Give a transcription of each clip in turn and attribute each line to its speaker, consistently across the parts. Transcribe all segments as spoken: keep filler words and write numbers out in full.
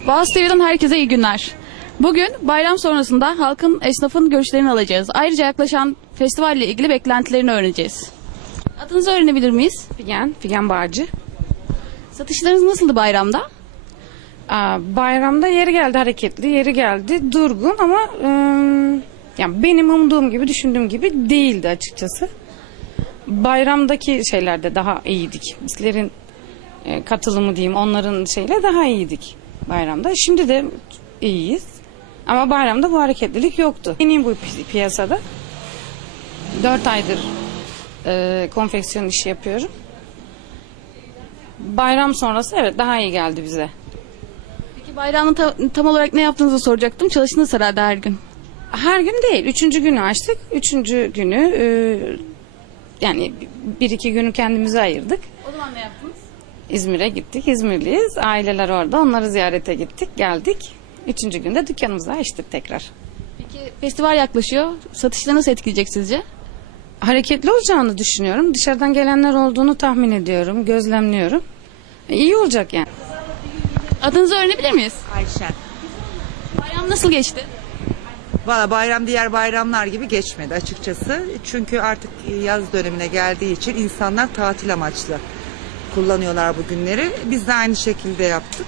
Speaker 1: Boğaz T V'den herkese iyi günler. Bugün bayram sonrasında halkın, esnafın görüşlerini alacağız. Ayrıca yaklaşan festivalle ilgili beklentilerini öğreneceğiz. Adınızı öğrenebilir miyiz?
Speaker 2: Figen, Figen Bağcı.
Speaker 1: Satışlarınız nasıldı bayramda?
Speaker 2: Aa, bayramda yeri geldi hareketli, yeri geldi durgun ama ıı, yani benim umduğum gibi, düşündüğüm gibi değildi açıkçası. Bayramdaki şeylerde daha iyiydik. Bizlerin e, katılımı diyeyim, onların şeyle daha iyiydik bayramda. Şimdi de iyiyiz. Ama bayramda bu hareketlilik yoktu. Yeniyim bu pi- piyasada. Dört aydır e, konfeksiyon işi yapıyorum. Bayram sonrası evet daha iyi geldi bize.
Speaker 1: Peki bayramda ta- tam olarak ne yaptığınızı soracaktım. Çalıştınız herhalde her gün.
Speaker 2: Her gün değil. Üçüncü günü açtık. Üçüncü günü e, yani bir iki günü kendimize ayırdık.
Speaker 1: O zaman ne yaptınız?
Speaker 2: İzmir'e gittik. İzmirliyiz. Aileler orada. Onları ziyarete gittik. Geldik. Üçüncü günde dükkanımızı açtık tekrar.
Speaker 1: Peki festival yaklaşıyor. Satışları nasıl etkileyecek sizce?
Speaker 2: Hareketli olacağını düşünüyorum. Dışarıdan gelenler olduğunu tahmin ediyorum. Gözlemliyorum. İyi olacak yani.
Speaker 1: Adınızı öğrenebilir miyiz?
Speaker 3: Ayşen.
Speaker 1: Bayram nasıl geçti?
Speaker 3: Valla bayram diğer bayramlar gibi geçmedi açıkçası. Çünkü artık yaz dönemine geldiği için insanlar tatil amaçlı kullanıyorlar bu günleri. Biz de aynı şekilde yaptık.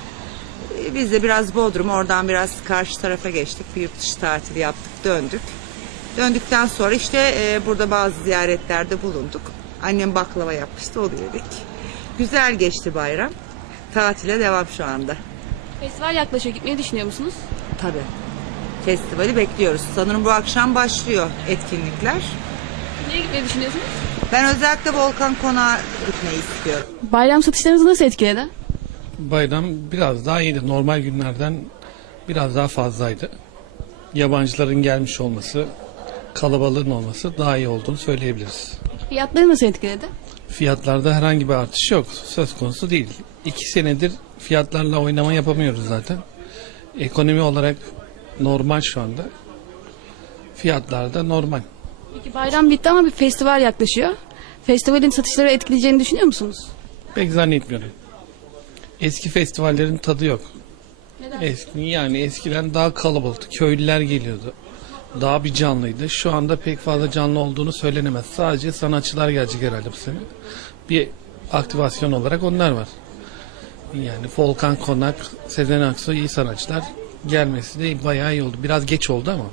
Speaker 3: Biz de biraz Bodrum, oradan biraz karşı tarafa geçtik. Bir yurt dışı tatili yaptık, döndük. Döndükten sonra işte e, burada bazı ziyaretlerde bulunduk. Annem baklava yapmıştı, onu yedik. Güzel geçti bayram. Tatile devam şu anda.
Speaker 1: Festival yaklaşıyor. Gitmeyi düşünüyor musunuz?
Speaker 3: Tabii. Festivali bekliyoruz. Sanırım bu akşam başlıyor etkinlikler.
Speaker 1: Nereye gitmeyi düşünüyorsunuz?
Speaker 3: Ben özellikle Volkan Konağı gitmeyi istiyorum.
Speaker 1: Bayram satışlarınızı nasıl etkiledi?
Speaker 4: Bayram biraz daha iyiydi. Normal günlerden biraz daha fazlaydı. Yabancıların gelmiş olması, kalabalığın olması daha iyi olduğunu söyleyebiliriz.
Speaker 1: Fiyatları nasıl etkiledi?
Speaker 4: Fiyatlarda herhangi bir artış yok. Söz konusu değil. İki senedir fiyatlarla oynama yapamıyoruz zaten. Ekonomi olarak normal şu anda. Fiyatlar da normal.
Speaker 1: Peki bayram bitti ama bir festival yaklaşıyor. Festivalin satışları etkileyeceğini düşünüyor musunuz?
Speaker 4: Pek zannetmiyorum. Eski festivallerin tadı yok.
Speaker 1: Neden?
Speaker 4: Eski, yani eskiden daha kalabalıktı. Köylüler geliyordu. Daha bir canlıydı. Şu anda pek fazla canlı olduğunu söylenemez. Sadece sanatçılar gelecek herhalde bu sene. Bir aktivasyon olarak onlar var. Yani Volkan Konak, Sezen Aksu iyi sanatçılar gelmesi de bayağı iyi oldu. Biraz geç oldu ama.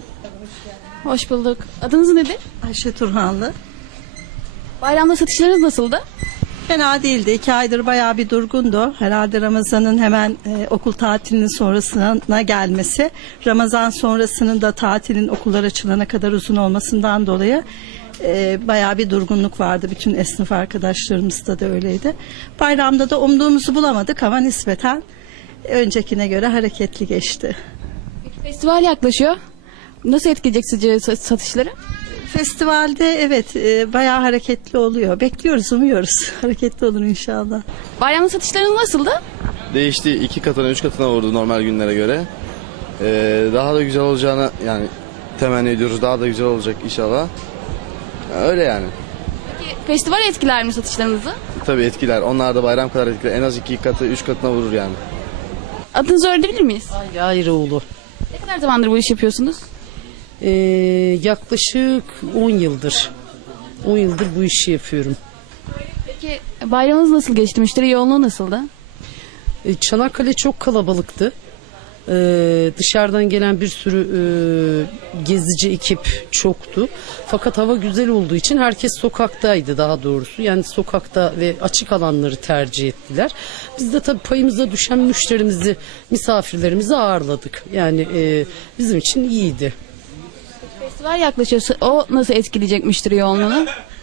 Speaker 1: Hoş bulduk. Adınız nedir?
Speaker 5: Ayşe Turhanlı.
Speaker 1: Bayramda satışlarınız nasıldı?
Speaker 5: Fena değildi. İki aydır bayağı bir durgundu. Herhalde Ramazan'ın hemen e, okul tatilinin sonrasına gelmesi, Ramazan sonrasının da tatilin okullar açılana kadar uzun olmasından dolayı e, bayağı bir durgunluk vardı. Bütün esnaf arkadaşlarımızda da öyleydi. Bayramda da umduğumuzu bulamadık ama nispeten öncekine göre hareketli geçti.
Speaker 1: Peki festival yaklaşıyor. Nasıl etkileyecek sizce sa- satışları?
Speaker 5: Festivalde evet e, bayağı hareketli oluyor. Bekliyoruz, umuyoruz. Hareketli olur inşallah.
Speaker 1: Bayramda satışlarınız nasıldı?
Speaker 6: Değişti. iki katına, üç katına vurdu normal günlere göre. Ee, daha da güzel olacağını yani temenni ediyoruz. Daha da güzel olacak inşallah. Öyle yani.
Speaker 1: Peki festival etkiler mi satışlarınızı?
Speaker 6: Tabii etkiler. Onlar da bayram kadar etkiler. En az iki katı, üç katına vurur yani.
Speaker 1: Adınızı öğrenebilir miyiz?
Speaker 7: Ali Ayrıoğlu.
Speaker 1: Ne kadar zamandır bu iş yapıyorsunuz?
Speaker 7: Ee, yaklaşık on yıldır. on yıldır bu işi yapıyorum.
Speaker 1: Peki bayramınız nasıl geçti? Müşteri yoğunluğu nasıldı?
Speaker 7: Ee, Çanakkale çok kalabalıktı. Ee, dışarıdan gelen bir sürü e, gezici ekip çoktu. Fakat hava güzel olduğu için herkes sokaktaydı daha doğrusu. Yani sokakta ve açık alanları tercih ettiler. Biz de tabii payımıza düşen müşterimizi, misafirlerimizi ağırladık. Yani e, bizim için iyiydi.
Speaker 1: Festival yaklaşıyor. O nasıl etkileyecek müşteri yoğunluğunu?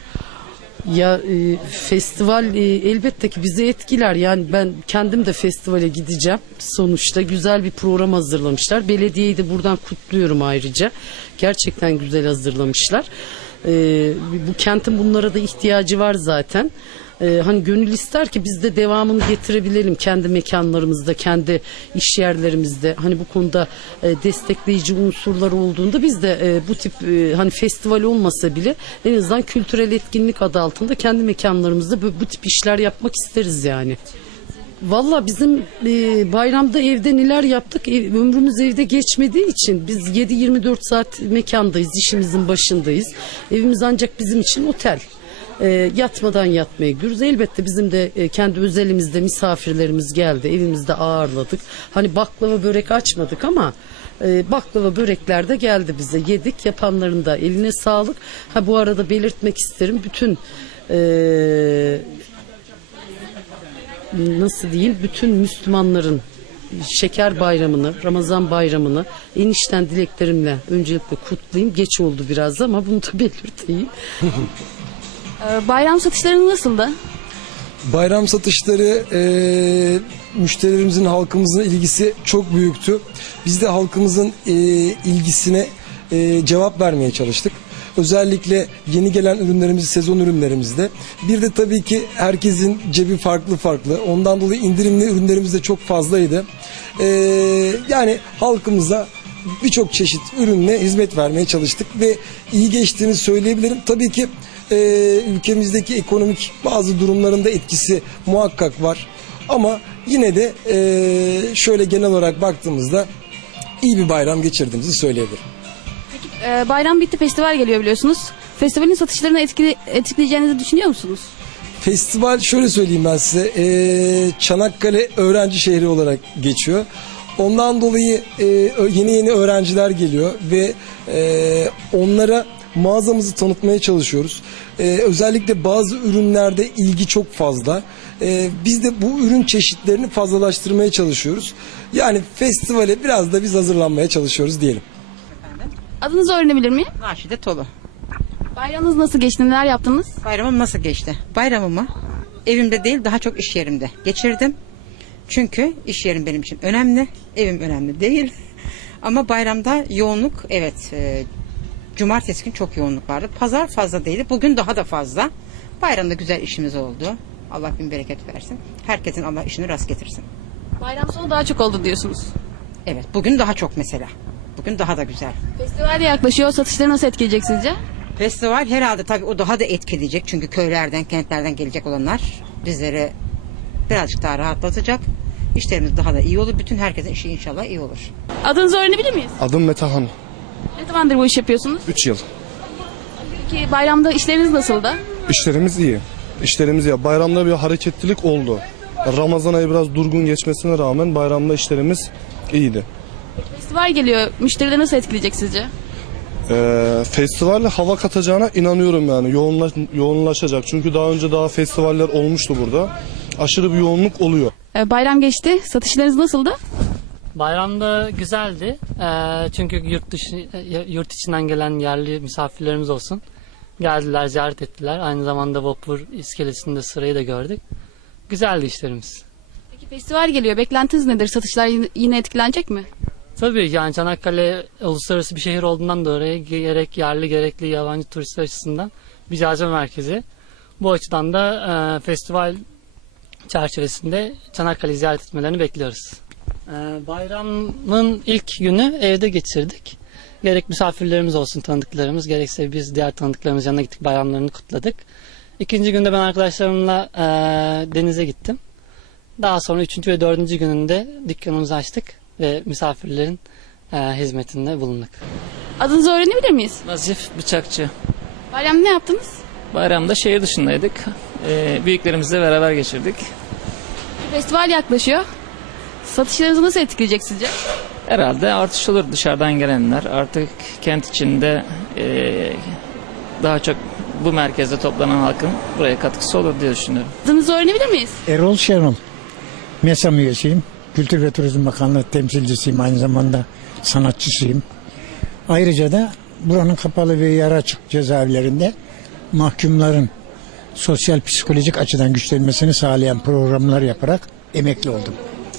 Speaker 7: Ya e, festival e, elbette ki bizi etkiler. Yani ben kendim de festivale gideceğim. Sonuçta güzel bir program hazırlamışlar. Belediyeyi de buradan kutluyorum ayrıca. Gerçekten güzel hazırlamışlar. E, bu kentin bunlara da ihtiyacı var zaten. E, hani gönül ister ki biz de devamını getirebilelim kendi mekanlarımızda, kendi iş yerlerimizde. Hani bu konuda e, destekleyici unsurlar olduğunda biz de e, bu tip e, hani festival olmasa bile en azından kültürel etkinlik adı altında kendi mekanlarımızda bu, bu tip işler yapmak isteriz yani. Valla bizim e, bayramda evde neler yaptık, ev, ömrümüz evde geçmediği için biz yedi yirmi dört saat mekandayız, işimizin başındayız. Evimiz ancak bizim için otel. E, yatmadan yatmaya gidiyoruz. Elbette bizim de e, kendi özelimizde misafirlerimiz geldi, evimizde ağırladık. Hani baklava börek açmadık ama e, baklava börekler de geldi bize, yedik. Yapanların da eline sağlık. Ha bu arada belirtmek isterim, bütün e, nasıl diyeyim, bütün Müslümanların Şeker Bayramı'nı, Ramazan Bayramı'nı en içten dileklerimle öncelikle kutlayayım. Geç oldu biraz ama bunu da belirteyim.
Speaker 1: Ee, bayram satışları nasıldı?
Speaker 8: Bayram satışları e, müşterilerimizin, halkımızın ilgisi çok büyüktü. Biz de halkımızın e, ilgisine e, cevap vermeye çalıştık. Özellikle yeni gelen ürünlerimiz, sezon ürünlerimizde. Bir de tabii ki herkesin cebi farklı farklı. Ondan dolayı indirimli ürünlerimiz de çok fazlaydı. E, yani halkımıza birçok çeşit ürünle hizmet vermeye çalıştık ve iyi geçtiğini söyleyebilirim. Tabii ki e, ülkemizdeki ekonomik bazı durumların da etkisi muhakkak var. Ama yine de e, şöyle genel olarak baktığımızda iyi bir bayram geçirdiğimizi söyleyebilirim.
Speaker 1: Ee, bayram bitti, festival geliyor biliyorsunuz. Festivalin satışlarını etkile, etkileyeceğinizi düşünüyor musunuz?
Speaker 8: Festival şöyle söyleyeyim ben size, e, Çanakkale öğrenci şehri olarak geçiyor. Ondan dolayı e, yeni yeni öğrenciler geliyor ve e, onlara mağazamızı tanıtmaya çalışıyoruz. E, özellikle bazı ürünlerde ilgi çok fazla. E, biz de bu ürün çeşitlerini fazlalaştırmaya çalışıyoruz. Yani festivale biraz da biz hazırlanmaya çalışıyoruz diyelim.
Speaker 1: Adınızı öğrenebilir miyim?
Speaker 9: Raşide Tolu.
Speaker 1: Bayramınız nasıl geçti, neler yaptınız?
Speaker 9: Bayramım nasıl geçti? Bayramımı evimde değil, daha çok iş yerimde geçirdim. Çünkü iş yerim benim için önemli, evim önemli değil. Ama bayramda yoğunluk, evet, e, cumartesi gün çok yoğunluk vardı. Pazar fazla değildi, bugün daha da fazla. Bayramda güzel işimiz oldu. Allah bin bereket versin. Herkesin Allah işini rast getirsin.
Speaker 1: Bayram sonu daha çok oldu diyorsunuz.
Speaker 9: Evet, bugün daha çok mesela. Bugün daha da güzel.
Speaker 1: Festival de yaklaşıyor, satışları nasıl etkileyecek sizce?
Speaker 9: Festival herhalde tabii o daha da etkileyecek. Çünkü köylerden, kentlerden gelecek olanlar bizleri birazcık daha rahatlatacak. İşlerimiz daha da iyi olur. Bütün herkesin işi inşallah iyi olur.
Speaker 1: Adınızı öğrenebilir miyiz?
Speaker 10: Adım Metehan.
Speaker 1: Ne zamandır bu iş yapıyorsunuz?
Speaker 10: üç yıl.
Speaker 1: Peki bayramda işleriniz nasıldı?
Speaker 10: İşlerimiz iyi. İşlerimiz iyi. Bayramda bir hareketlilik oldu. Ramazan ayı biraz durgun geçmesine rağmen bayramda işlerimiz iyiydi.
Speaker 1: Festival geliyor, müşterileri nasıl etkileyecek sizce?
Speaker 10: Ee, festivalle hava katacağına inanıyorum yani. Yoğunlaş, yoğunlaşacak. Çünkü daha önce daha festivaller olmuştu burada. Aşırı bir yoğunluk oluyor.
Speaker 1: Ee, bayram geçti, satışlarınız nasıldı?
Speaker 11: Bayramda güzeldi. Ee, çünkü yurt dışı, yurt içinden gelen yerli misafirlerimiz olsun. Geldiler, ziyaret ettiler. Aynı zamanda vapur iskelesinde sırayı da gördük. Güzeldi işlerimiz.
Speaker 1: Peki festival geliyor, beklentiniz nedir? Satışlar yine- yine etkilenecek mi?
Speaker 11: Tabii yani Çanakkale uluslararası bir şehir olduğundan dolayı gerek yerli gerekli yabancı turistler açısından bir cazibe merkezi. Bu açıdan da e, festival çerçevesinde Çanakkale'yi ziyaret etmelerini bekliyoruz. E, bayramın ilk günü evde geçirdik. Gerek misafirlerimiz olsun, tanıdıklarımız, gerekse biz diğer tanıdıklarımız yanına gittik, bayramlarını kutladık. İkinci günde ben arkadaşlarımla e, denize gittim. Daha sonra üçüncü ve dördüncü gününde dükkanımızı açtık ve misafirlerin e, hizmetinde bulunduk.
Speaker 1: Adınızı öğrenebilir miyiz?
Speaker 12: Nazif Bıçakçı.
Speaker 1: Bayramda ne yaptınız?
Speaker 12: Bayramda şehir dışındaydık. Ee, büyüklerimizle beraber geçirdik.
Speaker 1: Festival yaklaşıyor. Satışlarınızı nasıl etkileyecek sizce?
Speaker 12: Herhalde artış olur dışarıdan gelenler. Artık kent içinde e, daha çok bu merkezde toplanan halkın buraya katkısı olur diye düşünüyorum.
Speaker 1: Adınızı öğrenebilir miyiz?
Speaker 13: Erol Şenol. MESAM üyesiyim. Kültür ve Turizm Bakanlığı temsilcisiyim. Aynı zamanda sanatçısıyım. Ayrıca da buranın kapalı ve yarı açık cezaevlerinde mahkumların sosyal psikolojik açıdan güçlenmesini sağlayan programlar yaparak emekli oldum.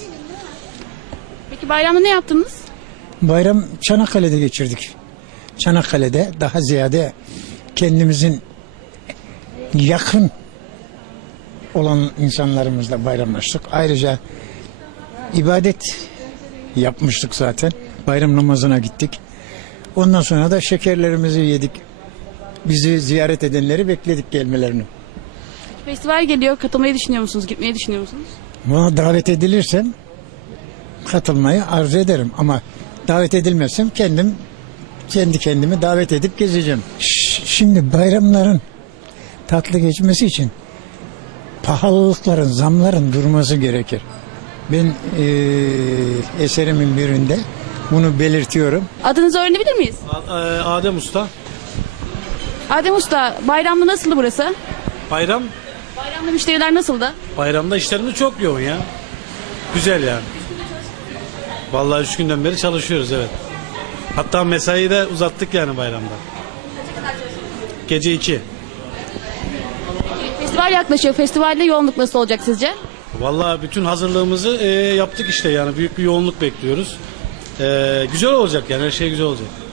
Speaker 1: Peki bayramda ne yaptınız?
Speaker 13: Bayram Çanakkale'de geçirdik. Çanakkale'de daha ziyade kendimizin yakın olan insanlarımızla bayramlaştık. Ayrıca ibadet yapmıştık zaten. Bayram namazına gittik. Ondan sonra da şekerlerimizi yedik. Bizi ziyaret edenleri bekledik gelmelerini.
Speaker 1: Festival geliyor, katılmayı düşünüyor musunuz, gitmeyi düşünüyor musunuz?
Speaker 13: Buna davet edilirsem katılmayı arzu ederim ama davet edilmezsem kendim kendi kendimi davet edip gezeceğim. Ş- Şimdi bayramların tatlı geçmesi için pahalılıkların, zamların durması gerekir. Ben eee, eserimin birinde bunu belirtiyorum.
Speaker 1: Adınızı öğrenebilir miyiz?
Speaker 14: Adem Usta.
Speaker 1: Adem Usta, bayramda nasıldı burası?
Speaker 14: Bayram,
Speaker 1: Bayramda müşteriler nasıldı?
Speaker 14: bayramda işlerimiz çok yoğun ya. Güzel yani. Vallahi üç günden beri çalışıyoruz, evet. Hatta mesaiyi de uzattık yani bayramda. Gece iki.
Speaker 1: Festival yaklaşıyor. Festivalde yoğunluk nasıl olacak sizce?
Speaker 14: Vallahi bütün hazırlığımızı e, yaptık işte yani. Büyük bir yoğunluk bekliyoruz. E, güzel olacak yani, her şey güzel olacak.